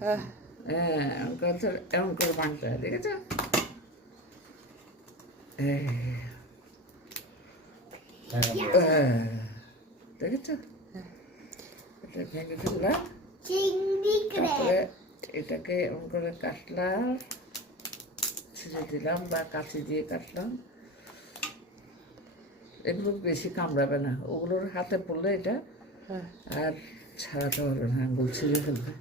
হ্যাঁ হ্যাঁ এমন করে ভাঙতে হয়, দেখেছ? দেখেছ? এটা ভেঙে ফেললাম, তারপরে এটাকে এমন করে কাটলাম, ছিঁড়ে দিলাম বা কাঁচি দিয়ে কাটলাম। এগুলো বেশি কামড়াবে না, ওগুলোর হাতে পড়লে এটা আর ছাড়াতে পারবে না, আঙুল ছিঁড়ে ফেলবে।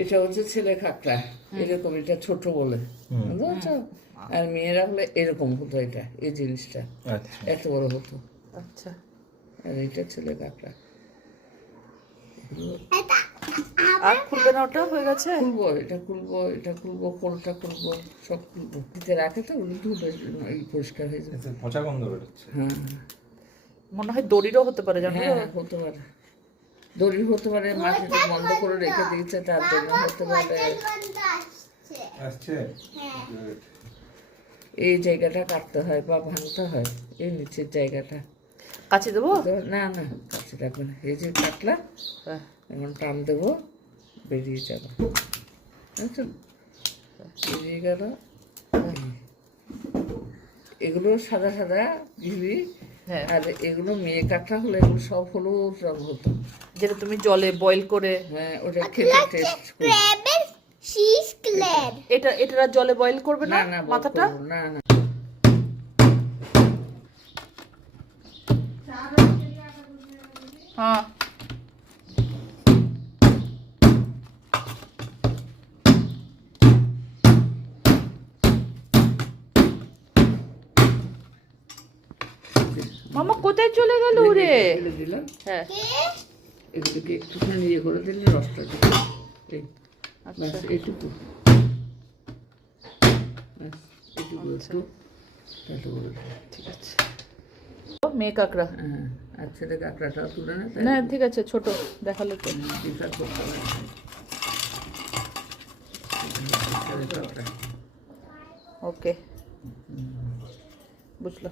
এটা হচ্ছে ছেলে কাঁকড়া, এরকম, এটা ছোট বলে, বুঝতে, আর মেয়েরা হলে এরকম হতো, এটা এই জিনিসটা এত বড় হতো। আচ্ছা, আর এটা ছেলে কাঁকড়া। আর খুলবে না? ওটা হয়ে গেছে। খুলবো, এটা খুলবো, এটা খুলবো, কোলটা খুলবো, সব খুলবো। দিতে রাখে তো ওগুলো ধুলে পরিষ্কার হয়ে যাবে। পচা গন্ধ বেরোচ্ছে। হ্যাঁ মনে হয় দড়িরও হতে পারে, জানো? হ্যাঁ হতে পারে, দড়ি হতে পারে, মাটিতে বন্ধ করে রেখে দিয়েছে তার জন্য হতে পারে। আসছে। এই জায়গাটা কাটতে হয় বা ভাঙতে হয়, এই নিচের জায়গাটা। কাছে দেবো? না না, কাছে রাখবে না। এই যে কাটলা, এমন টান দেবো, বেরিয়ে যাবে, বুঝছো? বেরিয়ে গেল। এগুলো সাদা সাদা ঘিবি, আর এগুলো মেয়ে কাঁকড়া হলে এগুলো সব হলুদ রং হতো, যেটা তুমি জলে বয়েল করে। হ্যাঁ, ওটা খেতে টেস্ট করি। এটা জলে বয়েল করবে না, না না, মাথাটা? না না। হ্যাঁ মামা কোথায় চলে গেল উড়ে? ফেলে দিলাম। হ্যাঁ এগুলোকে একটুখানি ইয়ে করে দিলে রসটা দিলে, এই ব্যাস এইটুকু, ব্যাস এইটুকু একটু তাহলে করে দিলাম। ঠিক আছে। মেয়ে কাঁকড়া। হ্যাঁ, আর ছেলে কাঁকড়াটাও তুলে না, না ঠিক আছে, ছোট দেখালো তো। ডিফার করতে হবে। ছেলে কাঁকড়া। ওকে, বুঝলো।